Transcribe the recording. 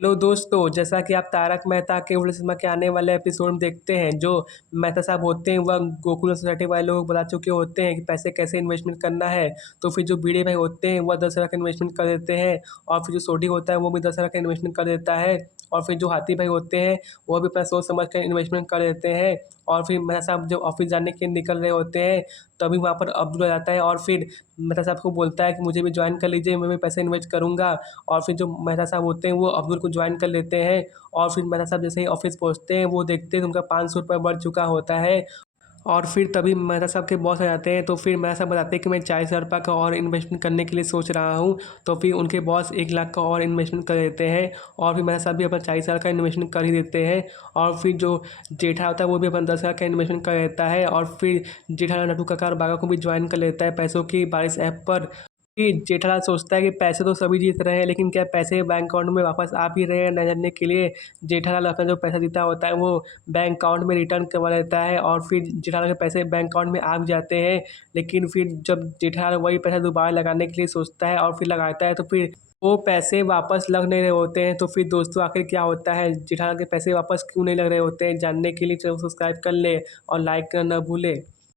Hello दोस्तों, जैसा कि आप तारक मेहता के उल्टा चश्मा के आने वाले एपिसोड में देखते हैं, जो मेहता साहब होते हैं वह गोकुल सोसाइटी वाले लोगों को बता चुके होते हैं कि पैसे कैसे इन्वेस्टमेंट करना है। तो फिर जो बीड़े भाई होते हैं वह 10 लाख का इन्वेस्टमेंट कर देते हैं, और फिर जो सोडी होता है वो भी 10 लाख का इन्वेस्टमेंट कर देता है। और फिर जो हाथी भाई होते हैं वो भी अपना सोच समझ कर इन्वेस्टमेंट कर देते हैं। और फिर मेहता साहब जब ऑफिस जाने के लिए निकल रहे होते हैं, तभी वहाँ पर अब्दुल आ जाता है और फिर मेहता साहब को बोलता है कि मुझे भी ज्वाइन कर लीजिए, मैं भी पैसे इन्वेस्ट करूँगा। और फिर जो मेहता साहब होते हैं वो अब्दुल को ज्वाइन कर लेते हैं। और फिर मेहता साहब जैसे ही ऑफिस पहुंचते हैं वो देखते हैं तो उनका 500 रुपये बढ़ चुका होता है। और फिर तभी मेहता साहब के बॉस आ जाते हैं, तो फिर मेहता साहब बताते हैं कि मैं 40,000 रुपये का और इन्वेस्टमेंट करने के लिए सोच रहा हूँ। तो फिर उनके बॉस 1 लाख का और इन्वेस्टमेंट कर देते हैं। और फिर मेहता साहब भी अपना 40,000 का इन्वेस्टमेंट कर ही देते हैं। और फिर जो जेठा होता है वो भी अपना 10 लाख का इन्वेस्टमेंट कर देता है। और फिर जेठालाल नट्टू काका और बागा को भी ज्वाइन कर लेता है पैसों की बारिश ऐप पर। कि जेठालाल सोचता है कि पैसे तो सभी जीत रहे हैं, लेकिन क्या पैसे बैंक अकाउंट में वापस आ भी रहे हैं न जानने के लिए जेठालाल अपना जो पैसा जीता होता है वो बैंक अकाउंट में रिटर्न करवा लेता है। और फिर जेठालाल के पैसे बैंक अकाउंट में आ भी जाते हैं। लेकिन फिर जब जेठालाल वही पैसा दोबारा लगाने के लिए सोचता है और फिर लगाता है, तो फिर वो पैसे वापस लग नहीं रहे होते हैं। तो फिर दोस्तों आखिर क्या होता है, जेठालाल के पैसे वापस क्यों नहीं लग रहे होते हैं, जानने के लिए चैनल सब्सक्राइब कर ले और लाइक करना न भूले।